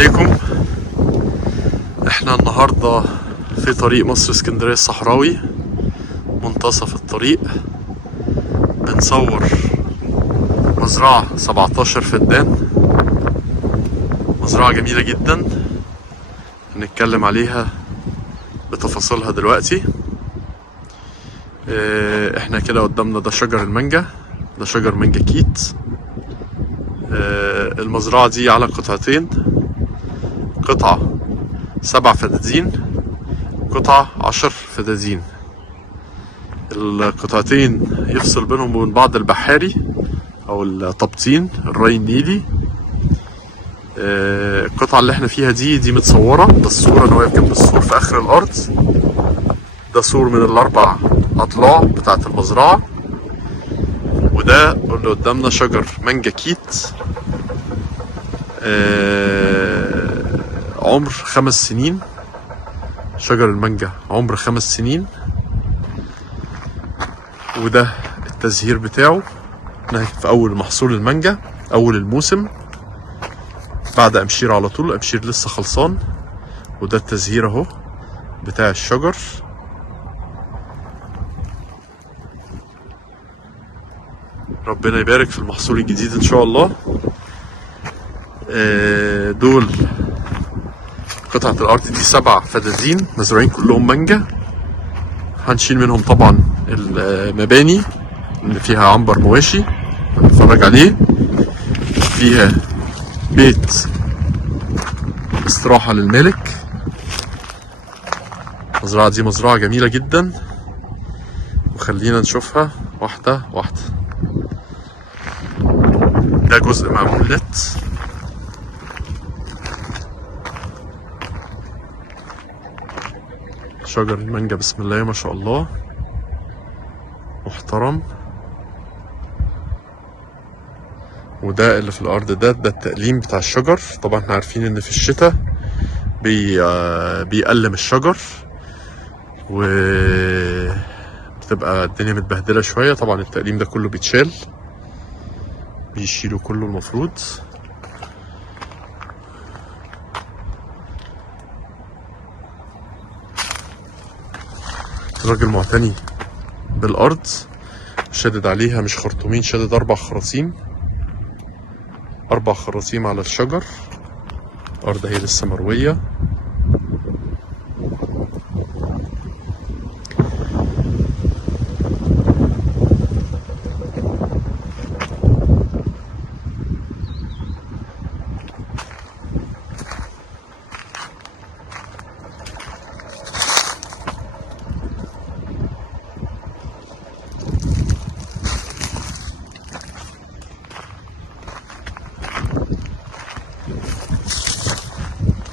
عليكم. احنا النهاردة في طريق مصر اسكندرية الصحراوي، منتصف الطريق. بنصور مزرعة 17 فدان، مزرعة جميلة جدا هنتكلم عليها بتفاصيلها دلوقتي. احنا كده قدامنا ده شجر المانجا، ده شجر مانجا كيت. المزرعة دي على قطعتين، قطعة 7 فدادين، قطعة 10 فدادين. القطعتين يفصل بينهم وبين بعض البحاري او التبطين الري النيلي. القطعة اللي احنا فيها دي متصورة، ده الصورة انا واقف جنب السور في اخر الارض. ده سور من الاربع اضلاع بتاعت المزرعة، وده اللي قدامنا شجر مانجا كيت. عمر 5 سنين، شجر المانجا عمر 5 سنين. وده التزهير بتاعه في اول محصول المانجا، اول الموسم بعد امشير على طول. امشير لسه خلصان، وده التزهير اهو بتاع الشجر. ربنا يبارك في المحصول الجديد ان شاء الله. دول قطعة الارض دي 7 فدادين مزروعين كلهم مانجا. هنشيل منهم طبعا المباني اللي فيها عنبر مواشي هنتفرج عليه، فيها بيت استراحة للمالك. المزرعة دي مزرعة جميلة جدا، وخلينا نشوفها واحدة واحدة. ده جزء معمول نت، شجر المانجا بسم الله ما شاء الله محترم. وده اللي في الارض ده التقليم بتاع الشجر. طبعا احنا عارفين ان في الشتاء بيقلم الشجر وبتبقى الدنيا متبهدله شويه. طبعا التقليم ده كله بيتشال، بيشيلوا كله المفروض. الراجل معتني بالارض، شادد عليها مش خرطومين، شادد 4 خراطيم، 4 خراطيم على الشجر. الارض هي لسه مرويه.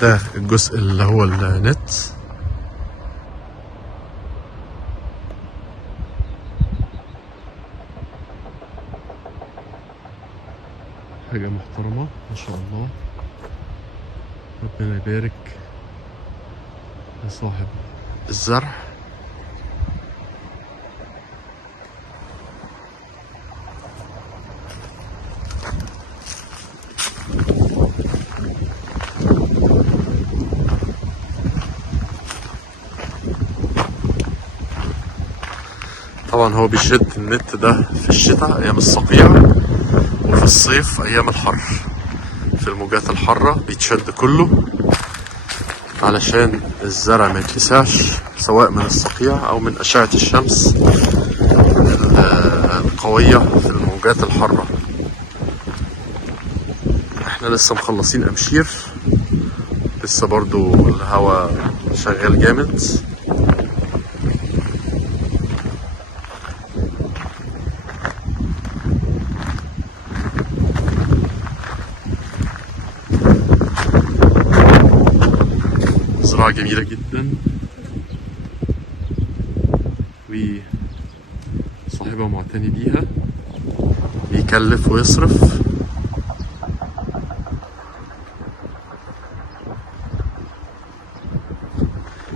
ده الجزء اللي هو النت. حاجة محترمة ما شاء الله. ربنا يبارك لصاحب الزرع. طبعا هو بيشد النت ده في الشتاء ايام الصقيع، وفي الصيف ايام الحر. في الموجات الحارة بيتشد كله علشان الزرع ما يتلسعش، سواء من الصقيع او من اشعة الشمس القوية في الموجات الحارة. احنا لسه مخلصين امشير، لسه برضو الهواء شغال جامد. مزرعة جميلة جدا، وصاحبها معتني بيها، بيكلف ويصرف.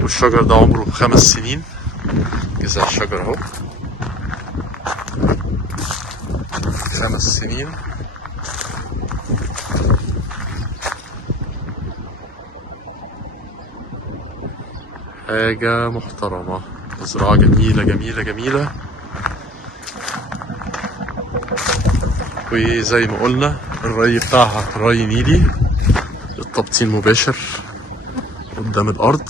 والشجر ده عمره 5 سنين. جذع الشجر اهو 5 سنين. حاجة محترمة، مزرعة جميلة جميلة جميلة. وزي ما قلنا الري بتاعها ري نيلي، التبطين مباشر قدام الأرض،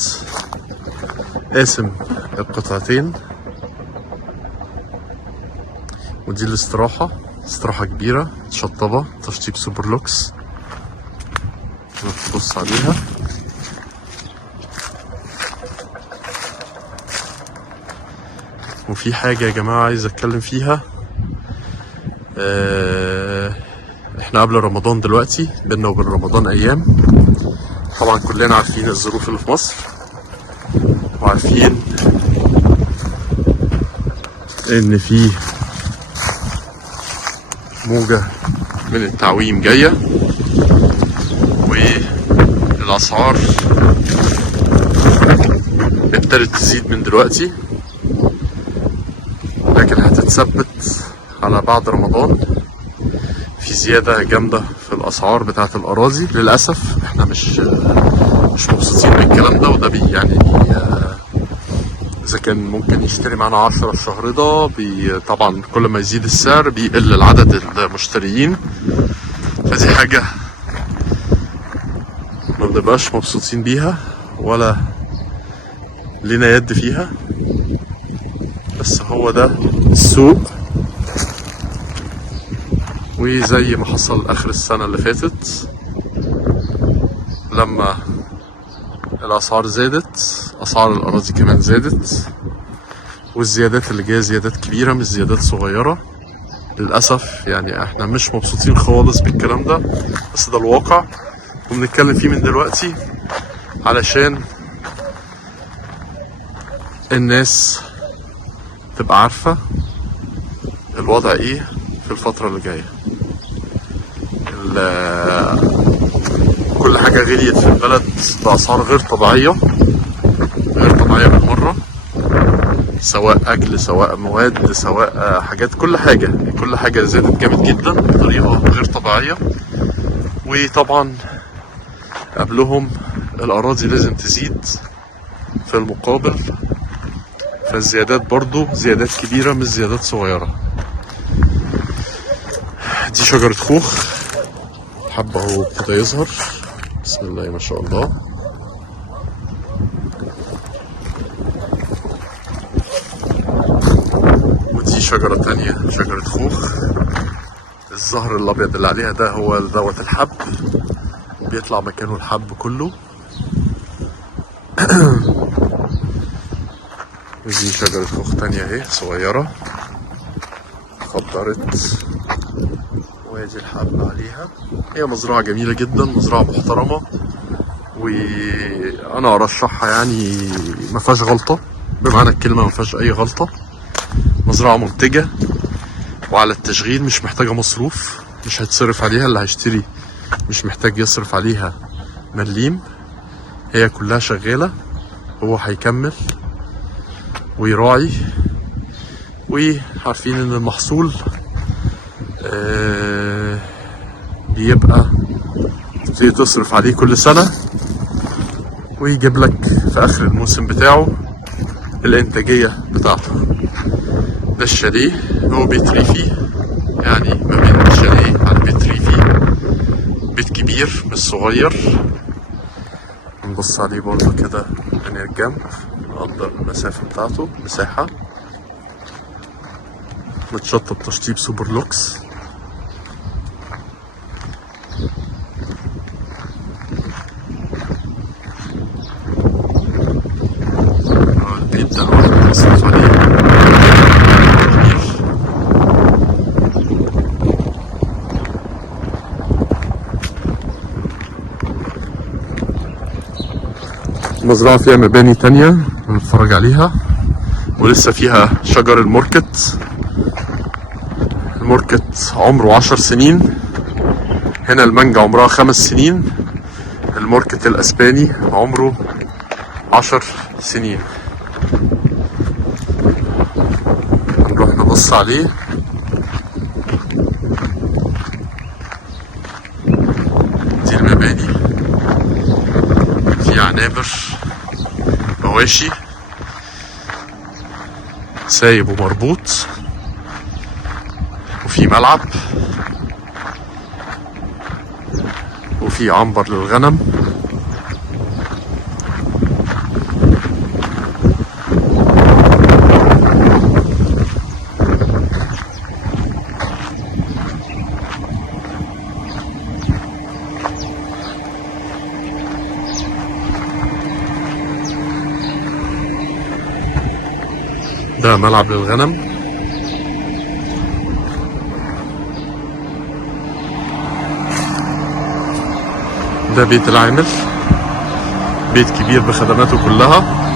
قاسم القطعتين. ودي الاستراحة، استراحة كبيرة متشطبة تشطيب سوبر لوكس، نبص عليها. وفي حاجة يا جماعة عايز اتكلم فيها. احنا قبل رمضان دلوقتي، بينا وبين رمضان ايام. طبعا كلنا عارفين الظروف اللي في مصر، وعارفين ان في موجة من التعويم جاية، والاسعار ابتدت تزيد من دلوقتي، لكن هتتثبت على بعد رمضان في زيادة جامدة في الأسعار بتاعة الأراضي. للأسف احنا مش مبسوطين بالكلام ده، وده يعني إذا كان ممكن يشتري معانا 10 الشهر ده، طبعا كل ما يزيد السعر بيقل العدد المشتريين، فدي حاجة ما بنبقاش مبسوطين بيها ولا لينا يد فيها، بس هو ده السوق. وزي ما حصل اخر السنة اللي فاتت لما الاسعار زادت، اسعار الاراضي كمان زادت، والزيادات اللي جايه زيادات كبيرة مش زيادات صغيرة. للأسف يعني احنا مش مبسوطين خالص بالكلام ده، بس ده الواقع وبنتكلم فيه من دلوقتي علشان الناس تبقى عارفة الوضع ايه في الفترة اللي جاية. كل حاجة غليت في البلد بأسعار غير طبيعية، غير طبيعية بالمرة، سواء أكل سواء مواد سواء حاجات، كل حاجة زادت جامد جدا بطريقة غير طبيعية. وطبعا قبلهم الأراضي لازم تزيد في المقابل، فالزيادات برضو زيادات كبيرة مش زيادات صغيرة. دي شجرة خوخ، حبة اهو ابتدى يظهر، بسم الله ما شاء الله. ودي شجرة تانية، شجرة خوخ، الزهر الأبيض اللي عليها ده هو دوت الحب، بيطلع مكانه الحب كله. ودي شجرة خوخ تانية اهي صغيرة خضرت، وادي الحب عليها. هي مزرعة جميلة جدا، مزرعة محترمة، وانا ارشحها، يعني ما فيهاش غلطة بمعنى الكلمة، ما فيهاش اي غلطة. مزرعة منتجة وعلى التشغيل مش محتاجة مصروف، مش هتصرف عليها، اللي هيشتري مش محتاج يصرف عليها مليم، هي كلها شغالة، هو هيكمل ويراعي. وعارفين ان المحصول بيبقى تبتدي تصرف عليه كل سنة، ويجيب لك في اخر الموسم بتاعه الانتاجية بتاعته. ده الشاليه، هو بيت ريفي، يعني ما بين شاليه على بيت ريفي، بيت كبير مش صغير. نبص عليه برضه كده من الجنب، نقدر المسافة بتاعته، مساحة متشطب تشطيب سوبر لوكس. البيت ده الواحد بيصرف عليه كتير. المزرعة فيها مباني تانية نتفرج عليها، ولسه فيها شجر الموركت. الموركت عمره 10 سنين، هنا المانجا عمرها 5 سنين، الموركت الاسباني عمره 10 سنين. نروح نبص عليه. دي المباني، في عنابر، مواشي سايب ومربوط، وفي ملعب، وفي عنبر للغنم. ده ملعب للغنم. ده بيت العامل، بيت كبير بخدماته كلها.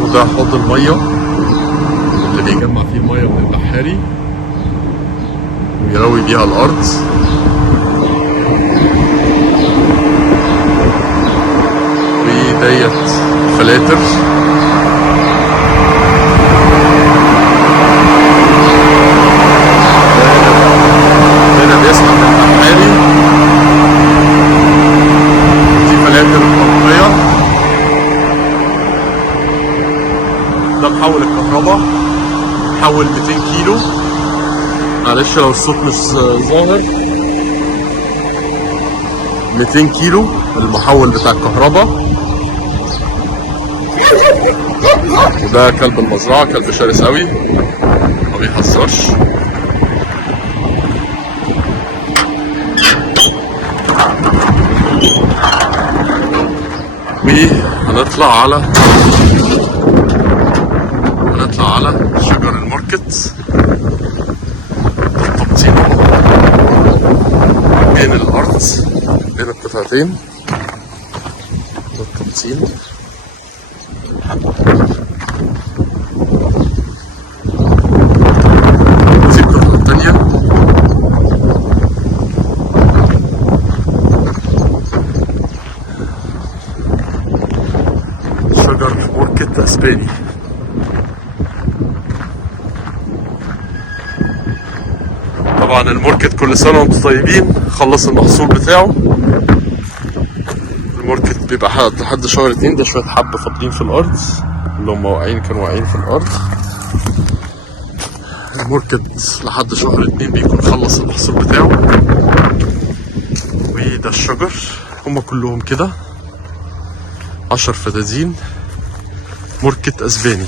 وده حوض المية اللي بيجمع فيه المية من البحاري ويروي بيها الأرض. وديت فلاتر. هنا بيسحب من البحاري. دي فلاتر التنقية. ده محول الكهرباء، محول 200 كيلو. معلش لو الصوت مش ظاهر. 200 كيلو المحول بتاع الكهرباء. وده كلب المزرعة، كلب شرس قوي ما بيهزرش. وهنطلع على شجر الماركت. التبطين بين الأرض، بين القطعتين. ده التبطين. دي القطعة التانية. شجر ماركت اسباني. طبعا الماركت كل سنة وانتم طيبين. خلص المحصول بتاعه. الماركت بيبقى لحد شهر 2. ده شوية حب فاضلين في الأرض اللي هم كانوا واقعين في الأرض. الماركت لحد شهر 2 بيكون خلص المحصول بتاعه. وده الشجر، هم كلهم كده 10 فدادين. ماركت اسباني.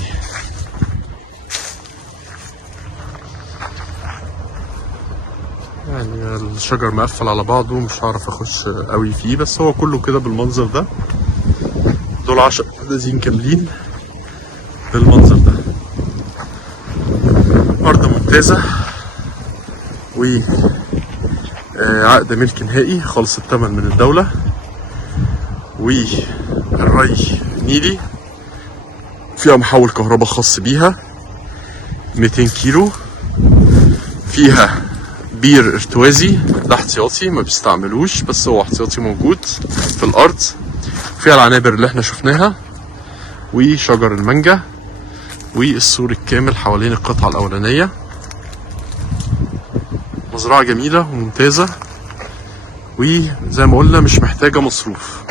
يعني الشجر مقفل على بعضه، مش هعرف اخش قوي فيه، بس هو كله كده بالمنظر ده. دول 10 فدادين كاملين بالمنظر ده. ارض ممتازة، وعقد ملك نهائي، خالص الثمن من الدولة، والري نيلي، فيها محول كهرباء خاص بيها 200 كيلو، فيها بير ارتوازي. ده احتياطي ما بيستعملوش، بس هو احتياطي موجود في الارض. فيها العنابر اللي احنا شفناها، وشجر المانجا، والسور الكامل حوالين القطعة الاولانية. مزرعة جميلة وممتازة، وزي ما قلنا مش محتاجة مصروف.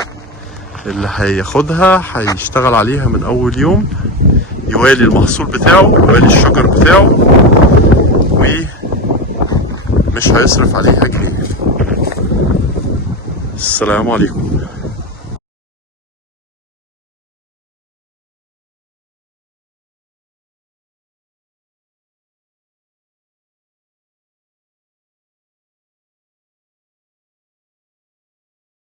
اللي هياخدها هيشتغل عليها من اول يوم، يوالي المحصول بتاعه، يوالي الشجر بتاعه، ومش هيصرف عليها جنيه. السلام عليكم.